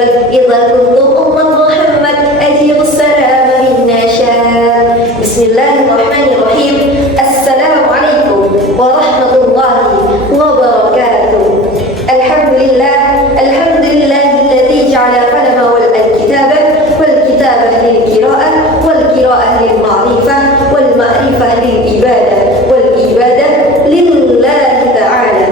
طيبا إذا كنتم أمة محمد أجيبوا السلام منا شاء. بسم الله الرحمن الرحيم. السلام عليكم ورحمة الله وبركاته. الحمد لله الذي جعل القلم والكتابة للقراءة والقراءة للمعرفة والمعرفة للعبادة والعبادة لله Ta'ala.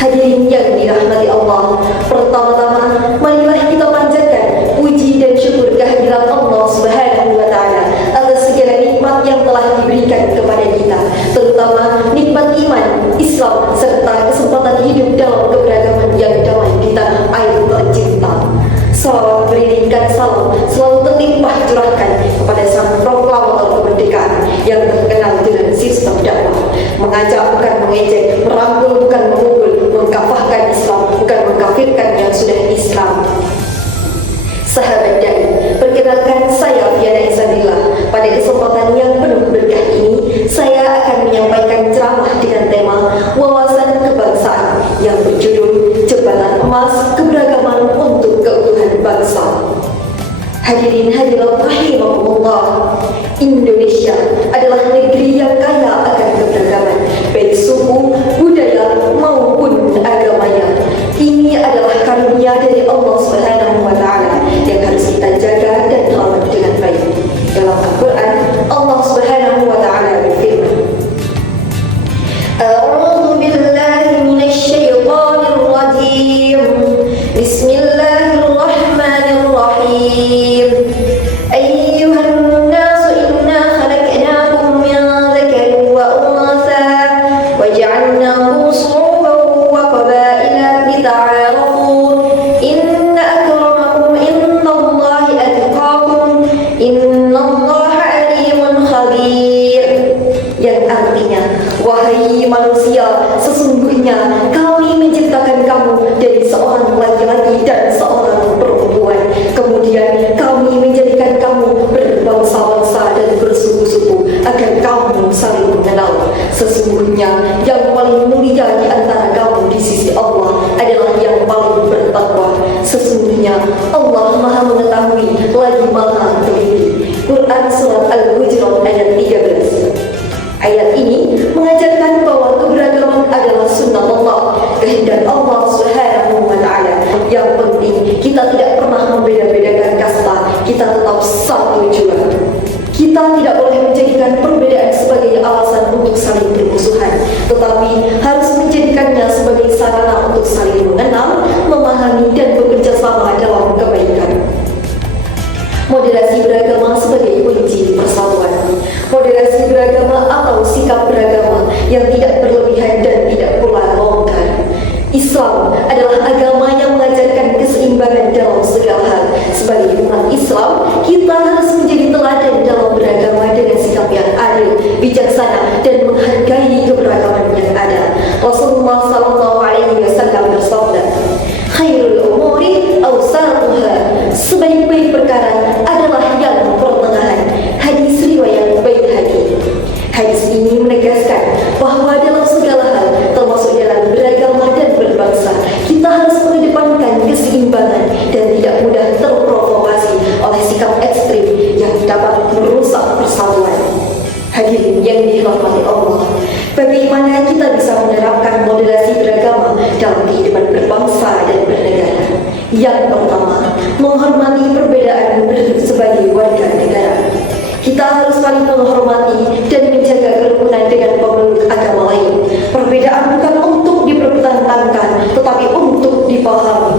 Hadirin yang dirahmati Allah, pertama-tama marilah kita panjatkan puji dan syukur kehadirat Allah Subhanahu wa Ta'ala atas segala nikmat yang telah diberikan kepada kita, terutama nikmat iman, Islam, serta kesempatan hidup dalam keberagaman yang damai di tanah air tercinta. Salawat beriringkan salam selalu terlimpah curahkan kepada sang proklamator kemerdekaan yang terkenal dengan sistem dakwah, mengajak bukan mengejek, merangkul bukan memukul, mengkafahkan Islam bukan mengkafirkan yang sudah Islam. Sahabat dai, perkenalkan saya Fiana Isabila. Pada kesempatan yang penuh berkah ini, saya akan menyampaikan ceramah dengan tema wawasan kebangsaan yang berjudul Jembatan Emas Keberagaman untuk Keutuhan Bangsa. Hadirin hadirat rahimahumullah, Indonesia adalah negeri yang kaya akan keberagaman, baik suku, budaya maupun agamanya. Ini adalah karunia dari Allah Subhanahu wa Ta'ala yang harus kita jaga dan rawat dengan baik. Dalam Al-Quran, Allah Subhanahu wa Ta'ala berfirman, A'udzu billahi minasyaitonir rajim. Bismillahirrahmanirrahim. Ayyuhan nasu inna khalaqnakum min dzakarin wa untha wa ja'alnakum shu'uban wa qabaila lita'arafu. Inna akramakum indallahi atqakum. Innallaha alimun khabir. Yang artinya, wahai manusia, sesungguhnya kami menciptakan kamu dari seorang laki-laki dan seorang perempuan. Kemudian kami menjadikan kamu berbangsa-bangsa dan bersuku-suku agar kamu saling mengenal. Sesungguhnya yang paling mulia di antara kamu di sisi Allah adalah yang paling bertakwa. Sesungguhnya Allah Maha mengetahui lagi Maha teliti. Quran Surat Al-Hujurat ayat 13. Ayat ini mengajarkan bahwa keberagaman adalah sunnah Allah, kehendak Allah Subhanahu wa Ta'ala. Yang penting kita tidak pernah membeda-bedakan kasta, kita tetap satu jua. Kita tidak boleh menjadikan perbedaan sebagai alasan untuk saling bermusuhan, tetapi harus menjadikannya sebagai sarana untuk saling mengenal, memahami dan bekerja sama dalam kebaikan. Moderasi beragama sebagai kunci persatuan. Moderasi beragama atau sikap beragama yang tidak berlebihan dan tidak pula longgar. Islam adalah agama yang mengajarkan keseimbangan dalam segala hal. Sebagai umat Islam, kita harus menjadi teladan dalam beragama dengan sikap yang adil, bijaksana, dan menghargai keberagaman yang ada. Rasulullah SAW bersabda, Khairul umuri awsatuha. Sebaik-baik perkara adalah yang pertengahan. Hadis riwayat Baihaqi. Hadis ini menegaskan bahwa dalam segala hal, termasuk dalam beragama dan berbangsa, kita harus mengedepankan keseimbangan dan tidak mudah terprovokasi oleh sikap ekstrim yang dapat merusak persatuan. Hadirin yang dirahmati Allah, bagaimana kita bisa menerapkan moderasi beragama dalam kehidupan berbangsa dan bernegara? Yang pertama, menghormati perbedaan sebagai warga negara. Kita harus saling menghormati dan menjaga kerukunan dengan pemeluk agama lain. Perbedaan bukan untuk dipertentangkan, tetapi untuk dipahami.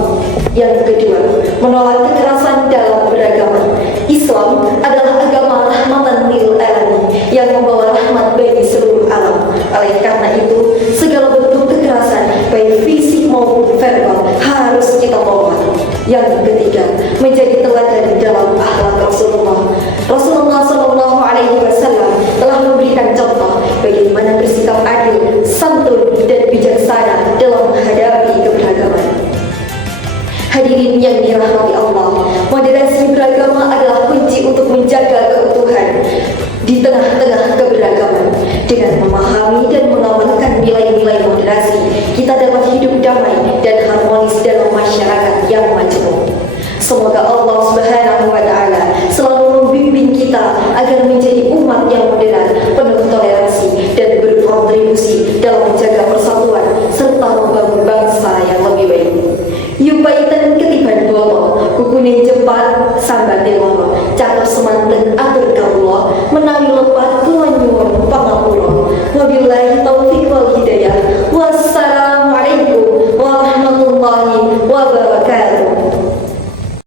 Yang kedua, menolak kekerasan dalam beragama. Islam adalah agama rahmatan lil alamin yang membawa rahmat bagi seluruh alam. Oleh karena itu, segala bentuk kekerasan, baik fisik maupun verbal, harus kita tolak. Yang ketiga, menjadi teladan dalam akhlak Rasulullah. Rasulullah SAW telah memberikan contoh bagaimana bersikap adil, santun, dan bijaksana dalam menghadapi keberagaman. Hadirin yang dirahmati Allah, moderasi beragama adalah kunci untuk menjaga keutuhan di tengah-tengah keberagaman. Dengan memahami dan mengamalkan nilai-nilai moderasi, kita dapat hidup damai dan harmonis dalam masyarakat yang majemuk. dan atur